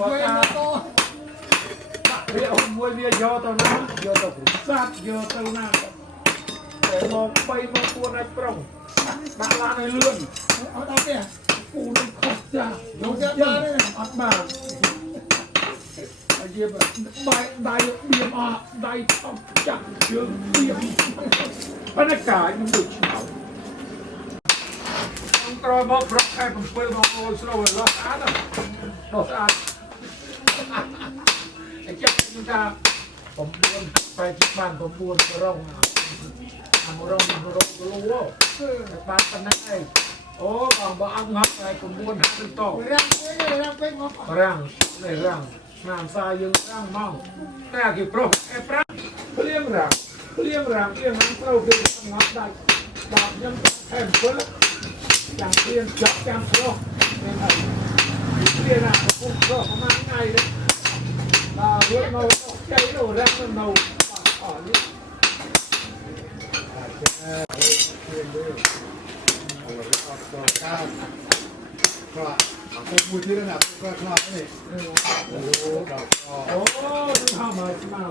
บอตาเรียกมวยเรียยอตอนนั้นยอตผมซัดยอตอนนั้นแต่มองไปมองตัวในปล้องมาลาในเลื่อนเอาตาเนี่ยปูนขบจ้าโยนยาเนี่ยอัดมาไอ้เยี่ยแบบได้เบียมอ่ะได้ทำจังเชิงเบียมบรรยากาศมันดุเฉาต้องกรอบบอกรักใครผมเปิดมาโอ้ยสโลว์ล้อสะอาดอ่ะล้อสะอาดไอ้เจ้ามันจะผมบวนไปที่บ้านผมบวนกระรองทำร้องรู้ว่าบ้านกันได้โอ้บางบ้านงับอะไรผมบวนหาเป็นต่อร่างในร่างงานทรายยังร่างเมาแต่กี่โปรไอ้ปราเลี้ยงร่างเลี้ยงน้ำเต้าเป็นงับได้ดาบยังแทงเพื่ออย่างเลี้ยงจับจำโปรเนี่ยไอ้เลี้ยงอ่ะผมโปรประมาณไงเลยเรื่องเราใจเราแรงเราอ๋อนี่เป็นมือที่ระดับก็ชอบนี่โอ้ดูข้าวมาชิมา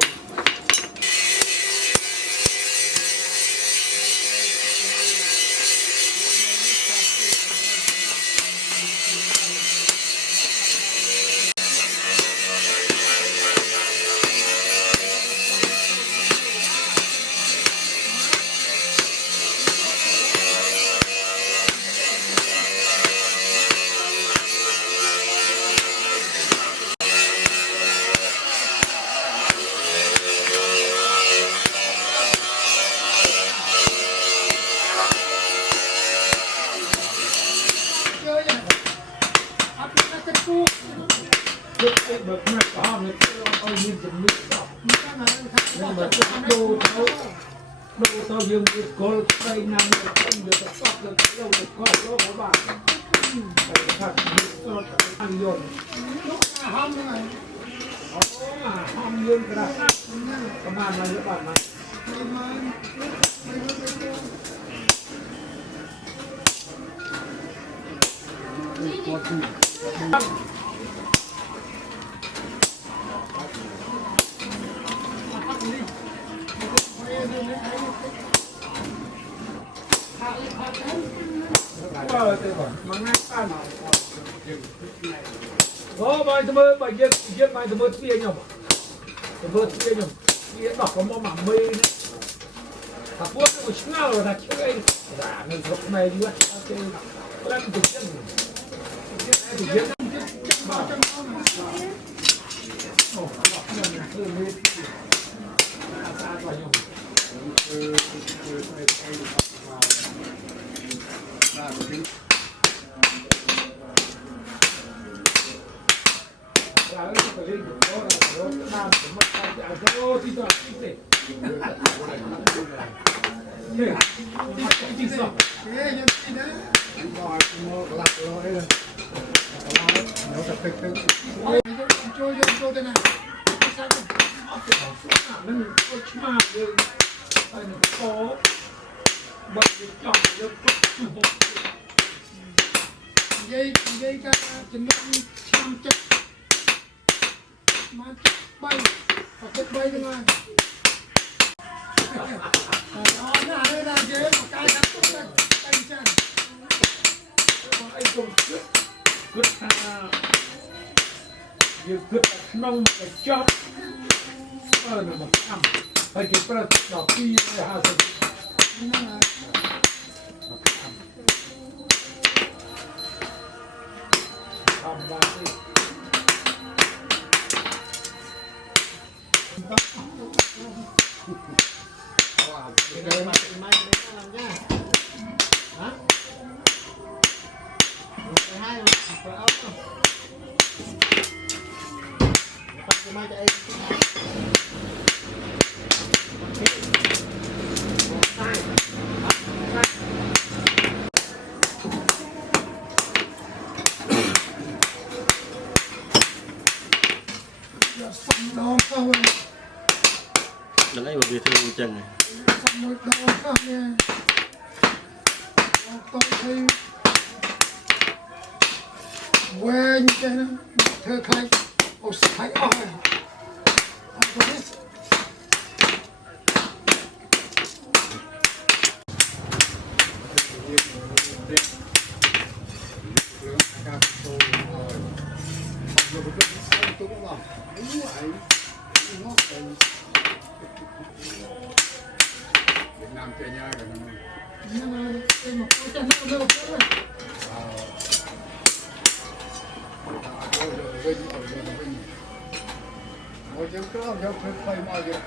เบิกมาต่อเนี่ยเอายืนจมูกต่อเนี่ยเบิกดูเขายืนโกลไปนำเด็กเด็กก็เด็กเราเด็กก็โลกบ้านไปขัดยืนก็อันยนต์ห้องยังไงห้องยืนกระดาษประมาณนั้นหรือเปล่านะมันง่ายป้าหน่อยโอ้ใบเสมอใบเย็บใบเสมอเตี้ยหน่อยเสมอเตี้ยหน่อยเตี้ยดอกก็มองหมาเมย์นะถ้าพวกนี้มันช่างเลยนะช่วยด่ามันสกเมย์ด้วยโอเคแล้วมันจะเย็นจะเย็นมาโอ้ดอกนี่นะคือมีอาซาตัวอยู่vậy cả chừng năm trăm chất mà chất bay và chất bay luôn rồi đó là đây là dễ một cái cắt tốt lên tay chân anh dùng cướp như cướp nông cái chóp là một trăm phải kịp là đỏ phi là hà sơn Đây mà mai nó làm nha. Hả? Cái hai phải ốc không? Bắt cái mai cho em. Nó lấy một việc theo chân này. Một đồ không nha. Tôi thì เว้ยนี่นะเธอใครเอาใครเอาเอาตัวนี้Nam chơi nhau rồi nè. Nhưng mà chơi một cái chân nó được chứ. Ngồi chơi cơm theo phơi mồi kìa.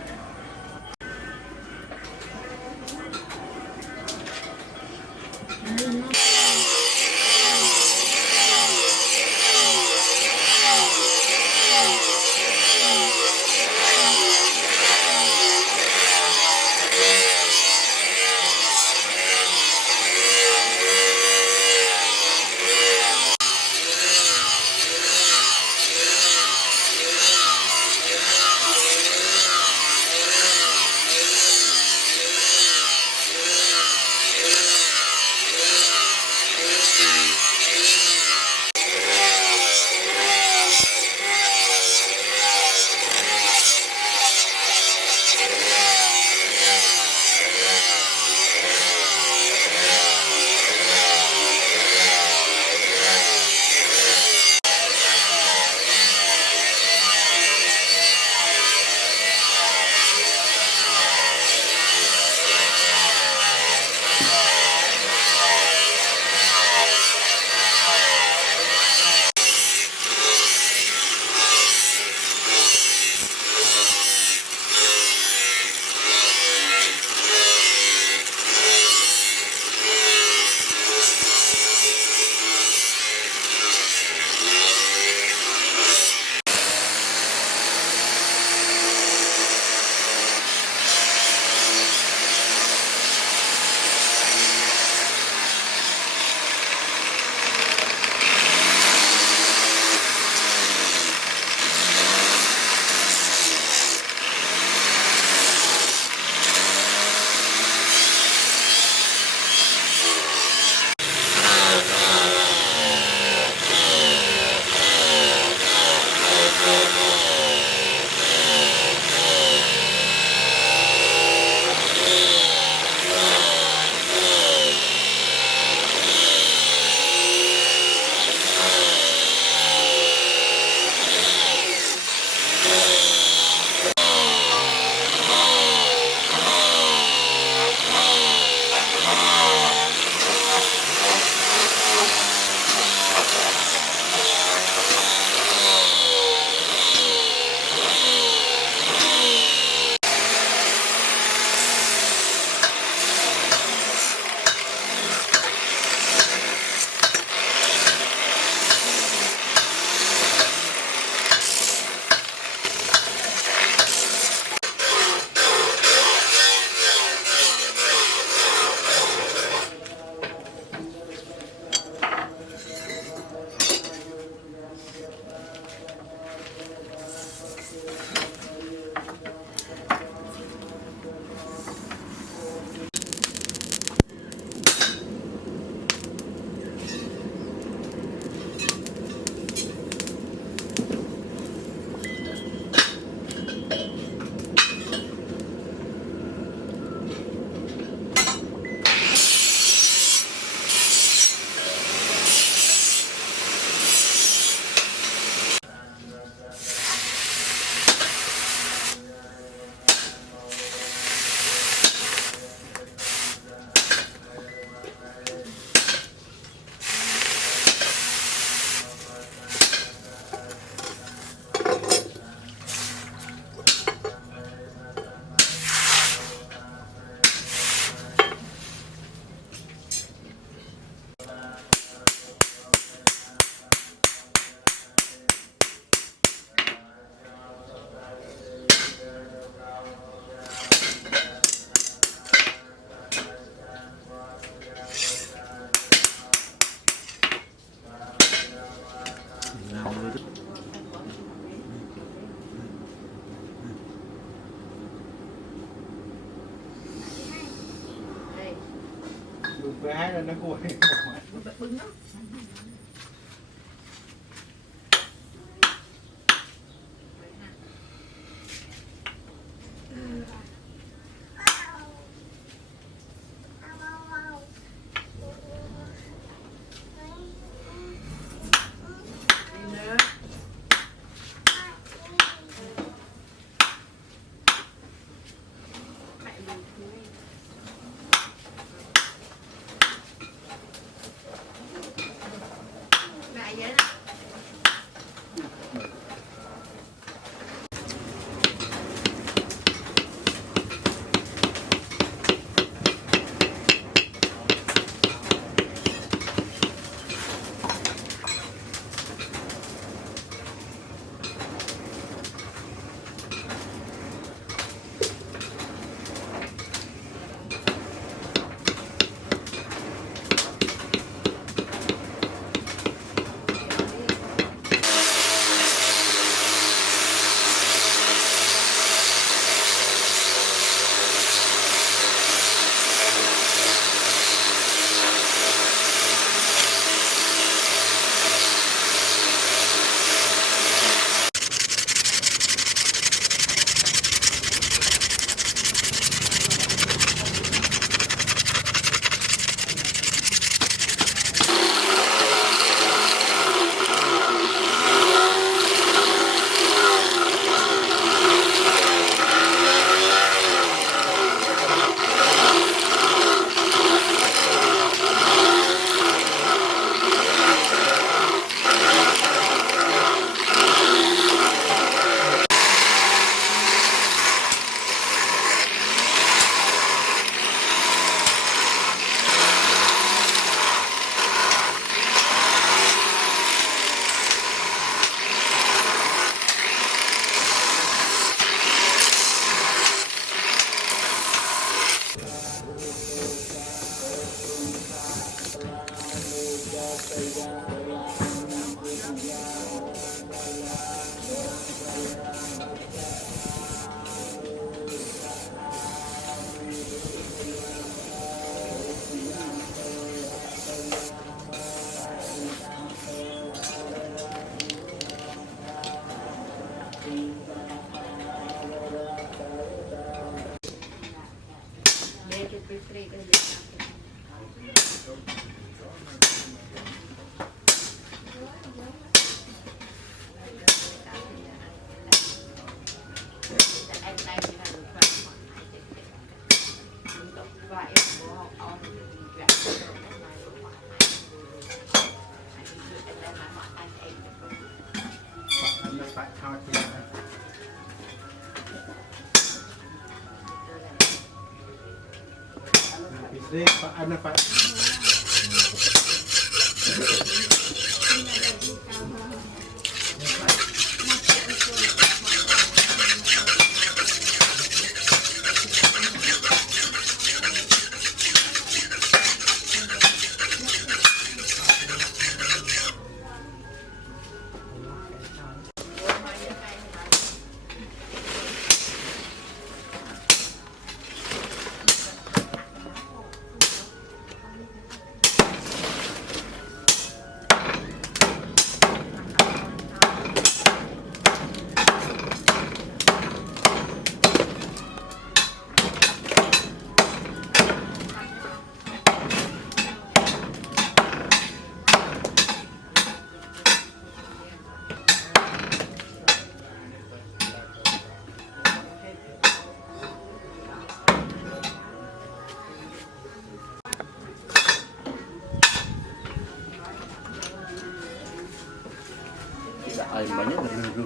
Về hai lần nó cùi. Pak thao thì Pisik Pak Ana Pak Air banyak dari dulu.